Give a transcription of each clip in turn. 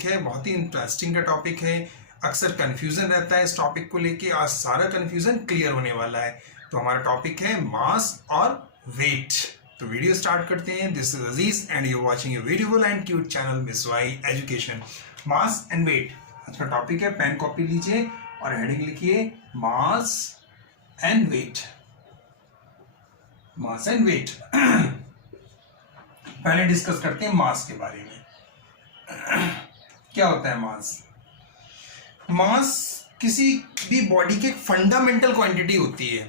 Topic है, बहुत ही interesting का टॉपिक है। अक्सर कन्फ्यूजन रहता है इस टॉपिक को लेके, आज सारा कन्फ्यूजन क्लियर होने वाला है। तो हमारा टॉपिक है मास और वेट। तो वीडियो स्टार्ट करते हैं। This is Aziz and you watching a beautiful and cute channel Miss Y education. Mass and weight आज का टॉपिक है। पेन कॉपी लीजिए और हेडिंग लिखिए mass and weight. Mass and weight. पहले डिस्कस करते हैं मास के बारे में। क्या होता है मास? मास किसी भी बॉडी की एक फंडामेंटल क्वांटिटी होती है।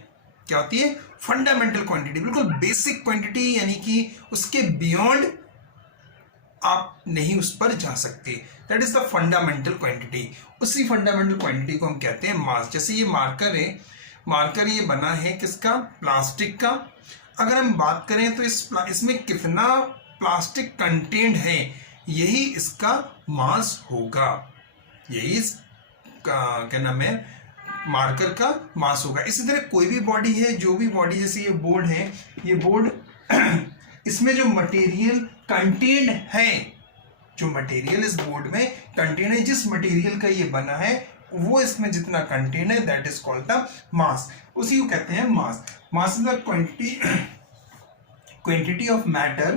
क्या होती है? फंडामेंटल क्वांटिटी, बिल्कुल बेसिक क्वांटिटी, यानी कि उसके बियॉन्ड आप नहीं उस पर जा सकते। That is the fundamental quantity. उसी फंडामेंटल क्वांटिटी को हम कहते हैं मास। जैसे ये मार्कर है, मार्कर ये बना है किसका? प्लास्टिक का। अगर हम बात करें तो इसमें कितना प्लास्टिक कंटेंट है, यही इसका मास होगा। यही क्या नाम है, मार्कर का मास होगा। इसी तरह कोई भी बॉडी है, जो भी बॉडी, जैसे ये बोर्ड है, ये बोर्ड इसमें जो मटेरियल कंटेंट है, जो मटेरियल इस बोर्ड में कंटेंट है, जिस मटेरियल का ये बना है, वो इसमें जितना कंटेंट है, that is called the mass. उसी को कहते हैं mass. Mass is the quantity of matter,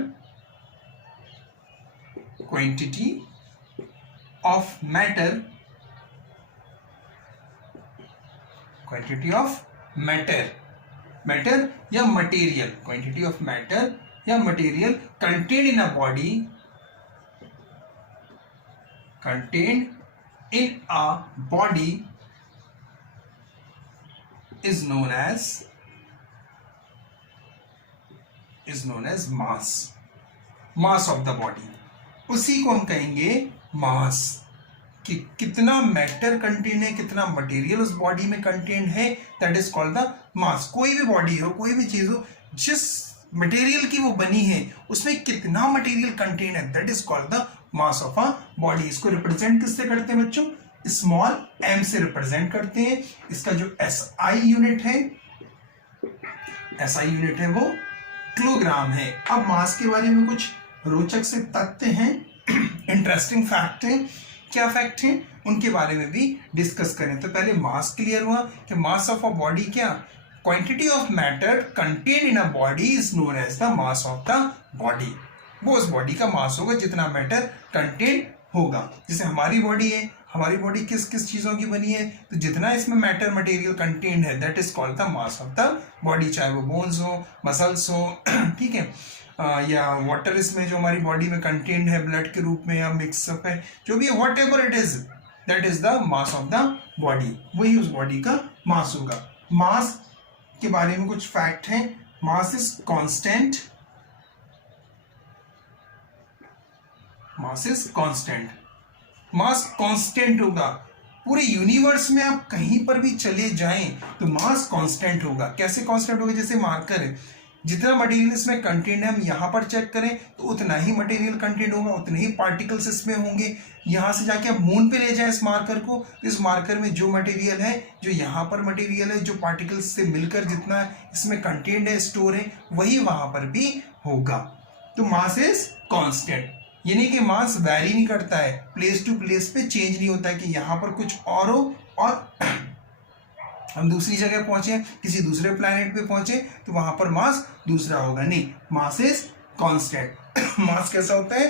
quantity of matter, quantity of matter, matter या मटेरियल, क्वांटिटी ऑफ मैटर या material contained in a body, contained in a body is known as mass, mass of the body। उसी को हम कहेंगे मास। कि कितना matter contain है, कितना मटेरियल उस बॉडी में कंटेन है, दैट इज कॉल्ड द मास। कोई भी बॉडी हो, कोई भी चीज हो, जिस मटेरियल की वो बनी है, उसमें कितना मटेरियल कंटेन है, that is called the mass of a body. इसको रिप्रेजेंट किससे करते हैं बच्चों? स्मॉल m से रिप्रेजेंट करते हैं। इसका जो SI यूनिट है, SI यूनिट है, वो किलोग्राम है। अब मास के बारे में कुछ रोचक से तथ्य हैं, इंटरेस्टिंग फैक्ट हैं। क्या फैक्ट हैं, उनके बारे में भी डिस्कस करें। तो पहले मास क्लियर हुआ कि मास ऑफ अ बॉडी क्या? Quantity of matter contain in a body is known as the mass of the body. वो उस बॉडी का मास होगा जितना मैटर कंटेन होगा। जैसे हमारी बॉडी है, हमारी बॉडी किस किस चीजों की बनी है, तो जितना इसमें मैटर मटेरियल कंटेंट है, that is called the mass of the body. चाहे वो बोन्स हो, मसल्स हो, ठीक है, या वाटर इसमें जो हमारी बॉडी में कंटेंट है ब्लड के रूप में, या मिक्सअप है, जो भी है, what ever it is, that is the mass of the body. वही उस बॉडी का मास होगा। मास के बारे में कुछ फैक्ट है। Mass is constant, mass is constant. Mass constant होगा। पूरे यूनिवर्स में आप कहीं पर भी चले जाएं तो मास कांस्टेंट होगा। कैसे कांस्टेंट होगा? जैसे मार्कर है, जितना मटेरियल इसमें कंटेंट है, हम यहाँ पर चेक करें तो उतना ही मटेरियल कंटेंट होगा, उतने ही पार्टिकल्स इसमें होंगे। यहाँ से जाके आप मून पे ले जाएं इस मार्कर को, तो इस मार्कर में जो मटेरियल है, जो यहाँ पर मटेरियल है, जो पार्टिकल्स से मिलकर जितना इसमें कंटेंट है, स्टोर है, वही वहां पर भी होगा। तो मास इज कांस्टेंट, यानी कि मास वैरी नहीं करता है, प्लेस टू प्लेस पे चेंज नहीं होता है कि यहाँ पर कुछ और हो और हम दूसरी जगह पहुंचे, किसी दूसरे प्लैनेट पे पहुंचे, तो वहां पर मास दूसरा होगा। नहीं, मास इज कांस्टेंट। मास कैसा होता है?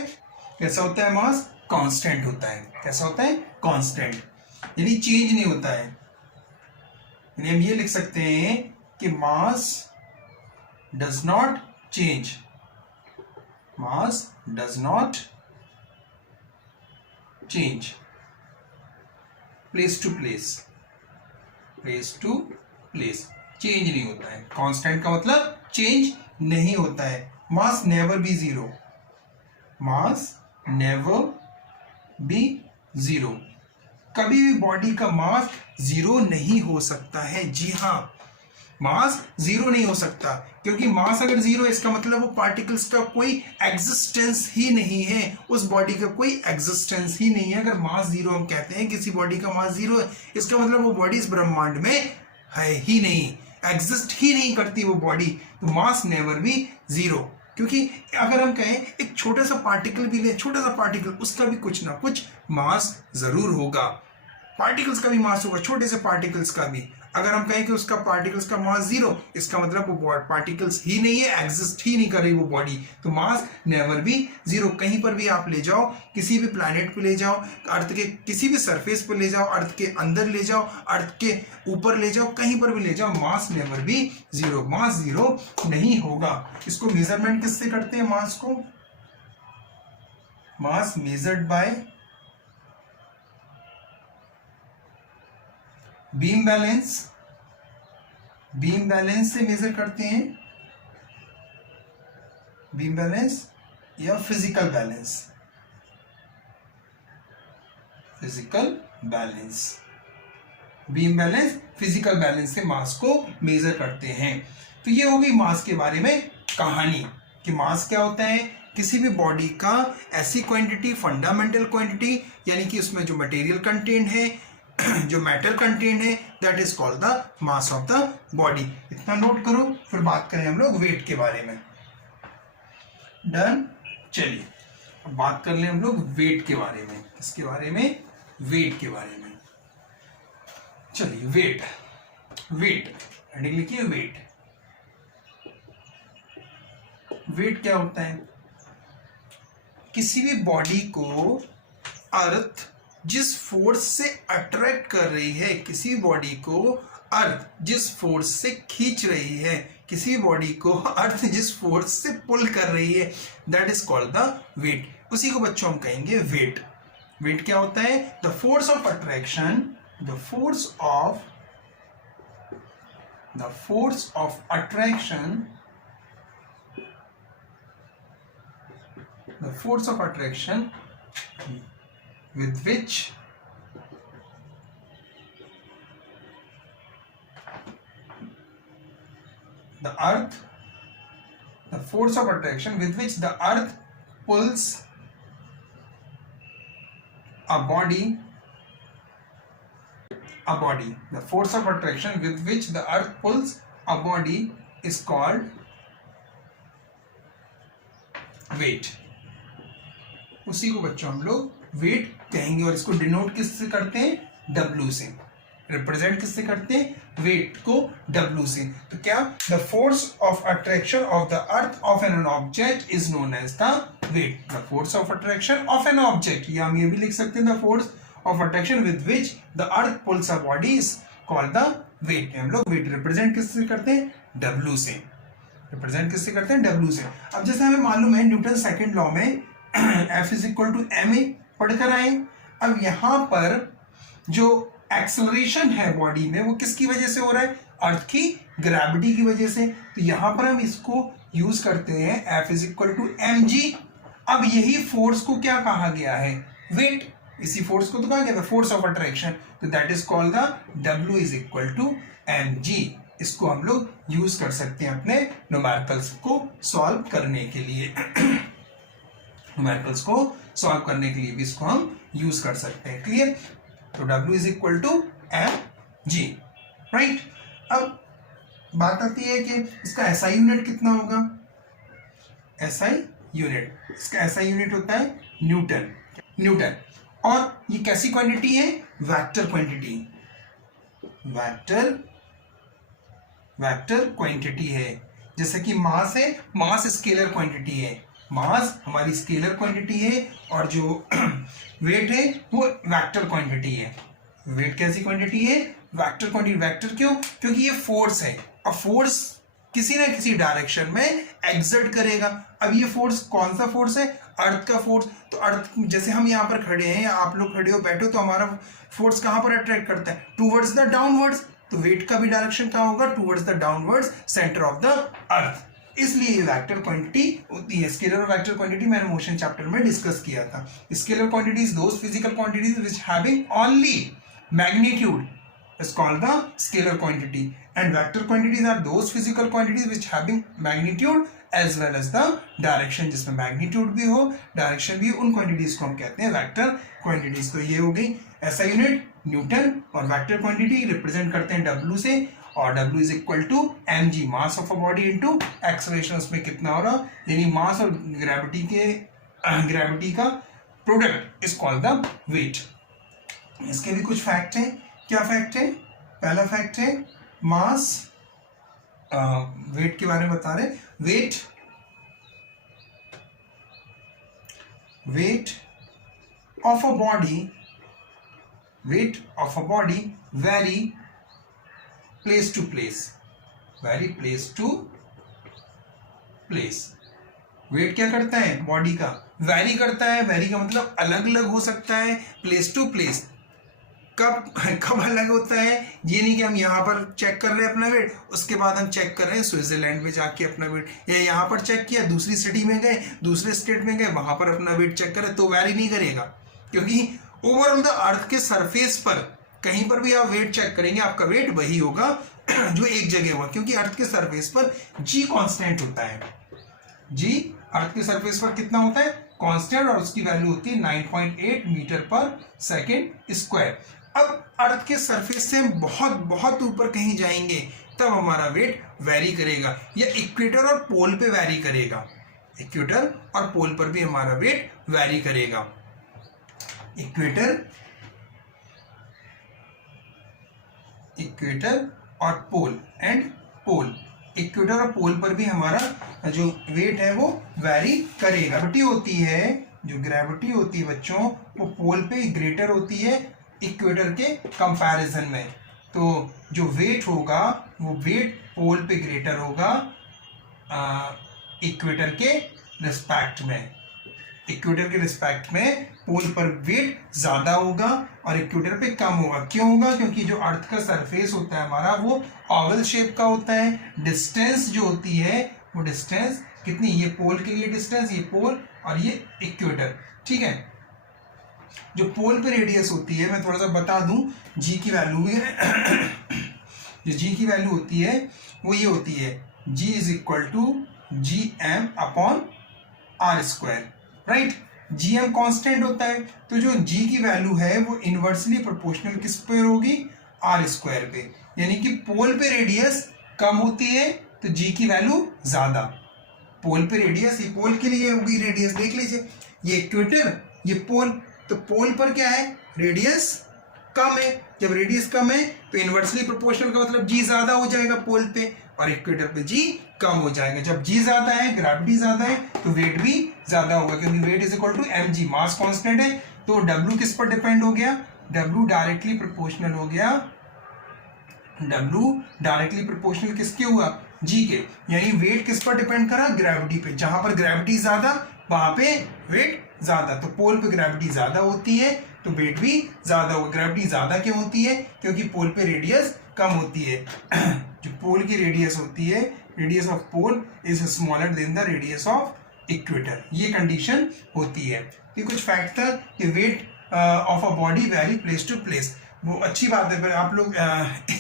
कैसा होता है मास? कांस्टेंट होता है। कैसा होता है? कांस्टेंट, यानी चेंज नहीं होता है। यानी हम ये लिख सकते हैं कि mass does not change, mass does not change place to place, place to place change नहीं होता है। कांस्टेंट का मतलब चेंज नहीं होता है। Mass never be zero, mass never be zero. कभी भी बॉडी का मास जीरो नहीं हो सकता है। जी हाँ, मास जीरो नहीं हो सकता, क्योंकि मास अगर जीरो है, इसका मतलब वो पार्टिकल्स का कोई एग्जिस्टेंस ही नहीं है, उस बॉडी का कोई एग्जिस्टेंस ही नहीं है। अगर मास जीरो हम कहते हैं किसी बॉडी का मास जीरो है, इसका मतलब वो बॉडी इस ब्रह्मांड में है ही नहीं, एग्जिस्ट ही नहीं करती वो बॉडी। तो मास नेवर बी जीरो। क्योंकि अगर हम कहें एक छोटा सा पार्टिकल भी ले, छोटा सा पार्टिकल, उसका भी कुछ ना कुछ मास जरूर होगा। पार्टिकल्स का भी मास होगा, छोटे से पार्टिकल्स का भी। अगर हम कहें कि उसका पार्टिकल्स का मास 0, इसका मतलब वो पार्टिकल्स ही नहीं है, एग्जिस्ट ही नहीं कर रही वो बॉडी, तो मास नेवर भी 0। कहीं पर भी आप ले जाओ, किसी भी प्लैनेट पे ले जाओ, अर्थ के किसी भी सरफेस पे ले जाओ, अर्थ के अंदर ले जाओ, अर्थ के ऊपर ले जाओ, कहीं पर भी ले जाओ, मास नेवर भी 0, मास 0 नहीं होगा। इसको मेजरमेंट किससे करते हैं मास को? Mass measured by beam balance, beam balance से मेजर करते हैं, बीम बैलेंस या physical balance, physical balance, beam balance, physical balance से मास को मेजर करते हैं। तो ये हो गई मास के बारे में कहानी कि मास क्या होता है। किसी भी बॉडी का ऐसी क्वांटिटी, फंडामेंटल क्वांटिटी, यानी कि उसमें जो मटेरियल कंटेंट है, जो मैटर कंटेंट है, that is called the mass of the body. इतना नोट करो, फिर बात करें हम लोग वेट के बारे में। डन। चलिए अब बात कर लें हम लोग वेट के बारे में। किसके बारे में? वेट के बारे में। चलिए वेट, वेट हेडिंग लिखिए वेट। वेट क्या होता है? किसी भी बॉडी को अर्थ जिस फोर्स से अट्रैक्ट कर रही है, किसी बॉडी को अर्थ जिस फोर्स से खींच रही है, किसी बॉडी को अर्थ जिस फोर्स से पुल कर रही है, that is called the weight. उसी को बच्चों हम कहेंगे वेट। वेट क्या होता है? The force of attraction, the force of attraction, the force of attraction with which the earth pulls a body, the force of attraction with which the earth pulls a body is called weight। उसी को बच्चों हम लोग wait कहेंगे। और इसको denote किससे करते हैं? W से। रिप्रेजेंट किससे करते हैं? वेट को W से। तो क्या? The force of attraction of the earth of an object is known as the weight. The force of attraction of an object, या हम ये भी लिख सकते हैं the force of attraction with which the earth pulls a body is called the weight. हम लोग wait represent किससे करते हैं? W से। रिप्रेजेंट किससे करते हैं? W से। अब जैसे हमें मालूम है न्यूटन सेकंड लॉ में F is equal to ma पढ़कर आए। अब यहां पर जो एक्सेलरेशन है बॉडी में वो किसकी वजह से हो रहा है? अर्थ की ग्रेविटी की वजह से। तो यहां पर हम इसको यूज करते हैं F is equal to mg। अब यही फोर्स को क्या कहा गया है? वेट। इसी फोर्स को तो कहा गया था फोर्स ऑफ अट्रैक्शन, तो that is called the W is equal to mg। इसको हम लोग यूज कर सकते हैं अपने न्यूमेरिकल्स को सॉल्व करने के लिए। न्यूमेरिकल्स को सॉल्व करने के लिए भी इसको हम यूज कर सकते हैं। क्लियर? तो W is equal to mg, right. अब बात आती है कि इसका SI यूनिट कितना होगा? SI यूनिट, इसका SI यूनिट होता है न्यूटन। न्यूटन। और ये कैसी क्वांटिटी है? Vector quantity. वेक्टर क्वांटिटी है। जैसे कि मास है, मास स्केलर क्वांटिटी है, मास हमारी स्केलर क्वांटिटी है, और जो वेट है वो वेक्टर क्वांटिटी है। वेट कैसी क्वांटिटी है? Vector quantity. वेक्टर क्यों? क्योंकि ये फोर्स है, और फोर्स किसी ना किसी डायरेक्शन में एग्जर्ट करेगा। अब ये फोर्स कौन सा फोर्स है? अर्थ का फोर्स। तो अर्थ, जैसे हम यहाँ पर खड़े हैं या आप लोग खड़े हो बैठो, तो हमारा फोर्स कहाँ पर अट्रैक्ट करता है? Towards the downwards. तो वेट का भी डायरेक्शन कहाँ होगा? Towards the downwards centre of the अर्थ। इसलिए ये वेक्टर क्वांटिटी होती है। स्केलर और वेक्टर क्वांटिटी मैंने मोशन चैप्टर में डिस्कस किया था। Scalar quantities those physical quantities which having only magnitude is called the scalar quantity, and vector quantities are those physical quantities which having magnitude as well as the direction। जिसमें magnitude भी हो, direction भी हो, उन quantities को हम कहते हैं vector quantities। तो ये हो गई SI यूनिट न्यूटन, और वेक्टर क्वांटिटी रिप्रेजेंट करते हैं W से। और W is equal to mg, mass of a body into acceleration, उसमें कितना हो रहा, यानी मास और ग्रेविटी का product is called the weight. इसके भी कुछ फैक्ट हैं। क्या फैक्ट है? पहला फैक्ट है मास, वेट के बारे में बता रहे, weight of a body vary place to place. Weight क्या करता है? बॉडी का वैरी करता है। वैरी का मतलब अलग अलग हो सकता है, प्लेस टू प्लेस। कब अलग होता है? ये नहीं कि हम यहाँ पर चेक कर रहे हैं अपना वेट, उसके बाद हम चेक कर रहे हैं स्विट्जरलैंड में जाके अपना वेट, या यहाँ पर चेक किया, दूसरी सिटी में गए, दूसरे स्टेट में गए, वहां पर अपना वेट चेक करें, तो वैरी नहीं करेगा। क्योंकि ओवरऑल द अर्थ के सरफेस पर कहीं पर भी आप वेट चेक करेंगे, आपका वेट वही होगा जो एक जगह हुआ, क्योंकि अर्थ के सरफेस पर जी कांस्टेंट होता है। जी अर्थ के सरफेस पर कितना होता है? कांस्टेंट, और उसकी वैल्यू होती है 9.8 मीटर पर सेकेंड स्क्वायर। अब अर्थ के सरफेस से हम बहुत बहुत ऊपर कहीं जाएंगे तब हमारा वेट वैरी करेगा, या इक्वेटर और पोल पे वैरी करेगा। इक्वेटर और पोल पर भी हमारा वेट वैरी करेगा। इक्वेटर और पोल इक्वेटर और पोल पर भी हमारा जो वेट है वो वैरी करेगा। ग्रेविटी होती है, जो ग्रेविटी होती है बच्चों, वो पोल पे ग्रेटर होती है इक्वेटर के कंपैरिजन में। तो जो वेट होगा वो वेट पोल पे ग्रेटर होगा इक्वेटर के रिस्पेक्ट में। इक्वेटर के रिस्पेक्ट में पोल पर वेट ज्यादा होगा और इक्वेटर पे कम होगा। क्यों होगा? क्योंकि जो अर्थ का सरफेस होता है हमारा वो ओवल शेप का होता है। डिस्टेंस जो होती है वो डिस्टेंस कितनी, ये पोल के लिए डिस्टेंस, ये पोल और ये इक्वेटर, ठीक है। जो पोल पे रेडियस होती है, मैं थोड़ा सा बता दूं, जी की वैल्यू भी है जो जी की वैल्यू होती है वो ये होती है, G is equal to G M upon R square, right. G M constant होता है, तो जो जी की वैल्यू है वो इनवर्सली प्रोपोर्शनल किस पे होगी? आर स्क्वायर पे। यानी कि पोल पे रेडियस कम होती है तो जी की वैल्यू ज्यादा। पोल पे रेडियस, ये पोल के लिए होगी रेडियस, देख लीजिए, ये इक्वेटर, ये पोल, तो पोल पर क्या है? रेडियस कम है। जब रेडियस कम है तो इनवर्सली प्रोपोर्शनल का मतलब जी ज्यादा हो जाएगा पोल पे, और इक्वेटर पे जी कम हो जाएगा। जब जी ज्यादा है, ग्रेविटी ज्यादा है, तो वेट भी ज्यादा होगा, क्योंकि weight is equal to M G, mass constant है। तो डब्ल्यू किस पर डिपेंड हो गया? डब्ल्यू डायरेक्टली प्रोपोर्शनल हो गया, डब्ल्यू डायरेक्टली प्रोपोर्शनल किसके हुआ? जी के। यानी वेट किस पर डिपेंड करा? ग्रेविटी पे। जहां पर ग्रेविटी ज्यादा वहां पे वेट ज्यादा। तो पोल पे ग्रेविटी ज्यादा होती है तो वेट भी ज्यादा होगा। ग्रेविटी ज्यादा क्यों होती है? क्योंकि पोल पे रेडियस कम होती है। जो पोल की रेडियस होती है, radius of pole is smaller than the radius of equator, ये कंडीशन होती है। ये कुछ फैक्ट था कि weight of a body vary place to place. वो अच्छी बात है, पर आप लोग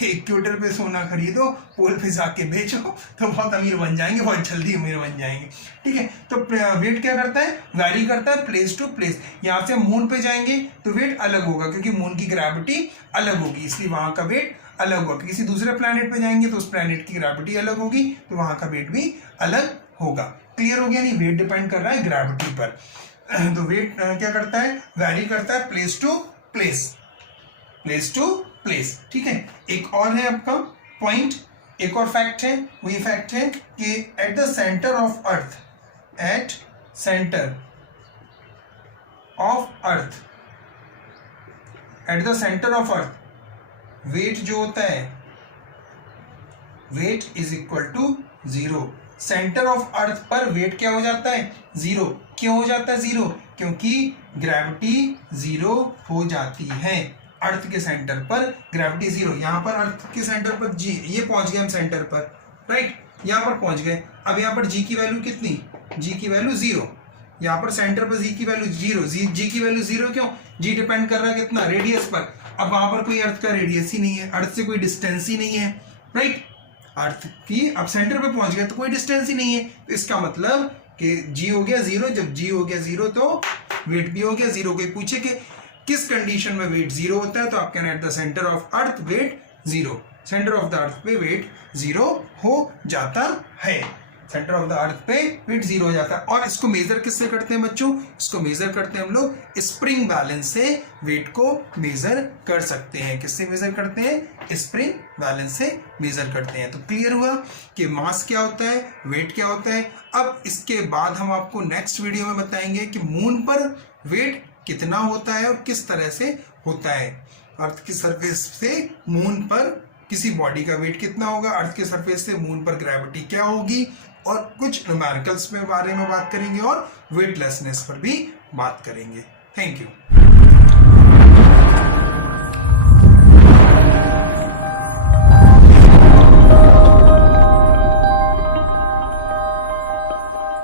इक्वेटर पे सोना खरीदो, पोल पे जाके बेचो तो बहुत अमीर बन जाएंगे, बहुत जल्दी अमीर बन जाएंगे, ठीक है। तो वेट क्या करता है? वैरी करता है प्लेस टू प्लेस। यहाँ से मून पे जाएंगे तो वेट अलग होगा, क्योंकि मून की ग्रेविटी अलग होगी, इसलिए वहां का वेट अलग होगा। किसी दूसरे प्लैनेट पे जाएंगे तो उस प्लैनेट की ग्रेविटी अलग होगी, तो वहां का वेट भी अलग होगा। क्लियर हो गया? नहीं, वेट डिपेंड कर रहा है ग्रेविटी पर। तो वेट क्या करता है? वैरी करता है प्लेस टू प्लेस, ठीक है। एक और है आपका पॉइंट, एक और फैक्ट है, वो ये फैक्ट है कि at the centre of earth, at centre of earth weight जो होता है, weight is equal to 0। Centre of earth पर वेट क्या हो जाता है? 0। क्यों हो जाता है 0? क्योंकि ग्रेविटी 0 हो जाती है। अर्थ के सेंटर पर ग्रेविटी 0। यहाँ पर अर्थ के सेंटर पर जी, ये पहुंच गए हम सेंटर पर, राइट, यहाँ पर पहुंच गए। अब यहाँ पर जी की वैल्यू कितनी? जी की वैल्यू 0। यहाँ पर सेंटर पर जी की वैल्यू 0। जी की वैल्यू 0 क्यों? जी डिपेंड कर रहा है कितना? रेडियस पर। अब वहां पर कोई अर्थ का रेडियस ही नहीं है, अर्थ से कोई डिस्टेंस ही नहीं है, राइट। अर्थ की अब सेंटर पे पहुंच गया तो कोई डिस्टेंस ही नहीं है, तो इसका मतलब कि जी हो गया 0। जब जी हो गया 0 तो वेट भी हो गया 0। कोई पूछे कि किस कंडीशन में वेट 0 होता है, तो आप कहना at the centre of earth weight 0। Centre of the earth पे वेट 0 हो जाता है। सेंटर ऑफ द अर्थ पे वेट 0 हो जाता है। और इसको मेजर किससे करते हैं बच्चों? इसको मेजर करते हैं हम लोग स्प्रिंग बैलेंस से वेट को मेजर कर सकते हैं। किससे मेजर करते हैं? स्प्रिंग बैलेंस से मेजर करते हैं। तो क्लियर हुआ कि मास क्या होता है, वेट क्या होता है। अब इसके बाद हम आपको नेक्स्ट वीडियो में बताएंगे कि मून पर वेट कितना होता है और किस तरह से होता है। अर्थ की सरफेस से मून पर किसी बॉडी का वेट कितना होगा, अर्थ के सरफेस से मून पर ग्रेविटी क्या होगी, और कुछ न्यूमेरिकल्स में बारे में बात करेंगे और वेटलेसनेस पर भी बात करेंगे। Thank you.